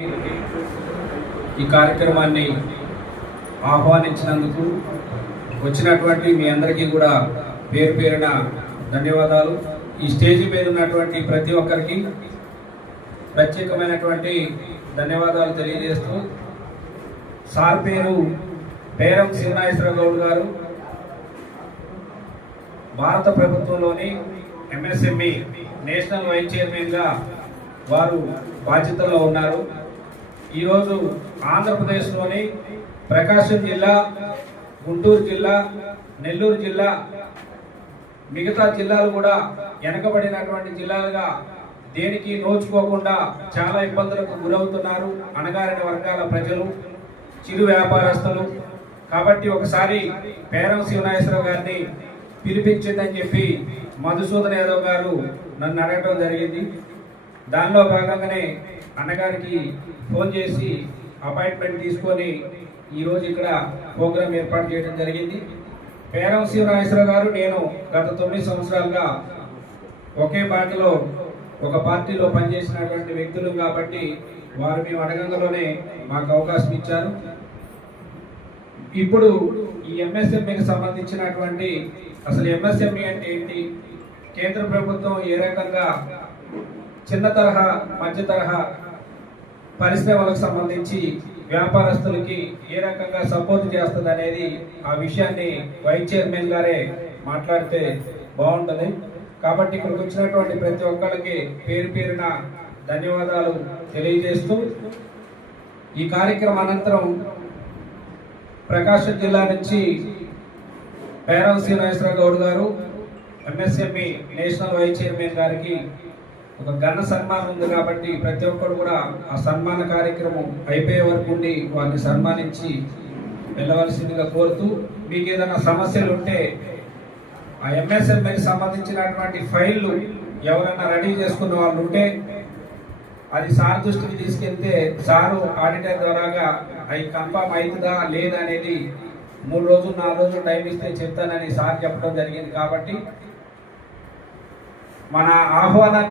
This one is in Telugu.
ఈ కార్యక్రమాన్ని ఆహ్వానించినందుకు వచ్చినటువంటి మీ అందరికీ కూడా పేరు పేరున ధన్యవాదాలు. ఈ స్టేజ్ మీద ఉన్నటువంటి ప్రతి ఒక్కరికి ప్రత్యేకమైనటువంటి ధన్యవాదాలు తెలియజేస్తూ, సార్ పేరు పేరం శివనాగేశ్వర గౌడ్ గారు. భారత ప్రభుత్వంలోని ఎంఎస్ఎంఈ నేషనల్ వైస్ చైర్మన్గా వారు బాధ్యతల్లో ఉన్నారు. ఈరోజు ఆంధ్రప్రదేశ్లోని ప్రకాశం జిల్లా, గుంటూరు జిల్లా, నెల్లూరు జిల్లా, మిగతా జిల్లాలు కూడా వెనకబడినటువంటి జిల్లాలుగా దేనికి నోచుకోకుండా చాలా ఇబ్బందులకు గురవుతున్నారు అణగారిన వర్గాల ప్రజలు, చిరు వ్యాపారస్తులు. కాబట్టి ఒకసారి పేరం శివనాగేశ్వరరావు గారిని పిలిపించిందని చెప్పి మధుసూదన్ యాదవ్ గారు నన్ను అడగడం జరిగింది. దానిలో భాగంగానే అన్నగారికి ఫోన్ చేసి అపాయింట్మెంట్ తీసుకొని ఈరోజు ఇక్కడ ప్రోగ్రాం ఏర్పాటు చేయడం జరిగింది. పేరం శివనాగేశ్వరరావు గారు, నేను గత 9 సంవత్సరాలుగా ఒకే పార్టీలో ఒక పార్టీలో పనిచేసినటువంటి వ్యక్తులు కాబట్టి వారు మేము అడగంలోనే మాకు అవకాశం ఇచ్చారు. ఇప్పుడు ఈ ఎంఎస్ఎంఈకి సంబంధించినటువంటి అసలు ఎంఎస్ఎంఈ అంటే ఏంటి, కేంద్ర ప్రభుత్వం ఏ రకంగా చిన్న తరహా, మధ్య తరహా పరిశ్రమలకు సంబంధించి వ్యాపారస్తులకి ఏ రకంగా సపోర్ట్ చేస్తుంది అనేది ఆ విషయాన్ని వైస్ చైర్మన్ గారే మాట్లాడితే బాగుంటుంది. కాబట్టి ఇక్కడికి వచ్చినటువంటి ప్రతి ఒక్కరికి పేరు పేరున ధన్యవాదాలు తెలియజేస్తూ, ఈ కార్యక్రమం అనంతరం ప్రకాశం జిల్లా నుంచి పేరం శ్రీనివాసరావు గౌడ్ గారు ఎంఎస్ఎంఈ నేషనల్ వైస్ చైర్మన్ గారికి ఒక ఘన సన్మానం ఉంది. కాబట్టి ప్రతి ఒక్కరు కూడా ఆ సన్మాన కార్యక్రమం అయిపోయే వరకు ఉండి వారిని సన్మానించి వెళ్ళవలసిందిగా కోరుతూ, మీకు ఏదైనా సమస్యలు ఉంటే ఆ ఎంఎస్ఎంఈకి సంబంధించినటువంటి ఫైళ్ళు ఎవరైనా రెడీ చేసుకున్న వాళ్ళు ఉంటే అది సార్ దృష్టికి తీసుకెళ్తే సారు ఆడిటర్ ద్వారాగా అవి కన్ఫామ్ అవుతుందా లేదా అనేది 3 రోజులు 4 రోజులు టైం ఇస్తే చెప్తానని సార్ చెప్పడం జరిగింది. కాబట్టి మన ఆహ్వానాన్ని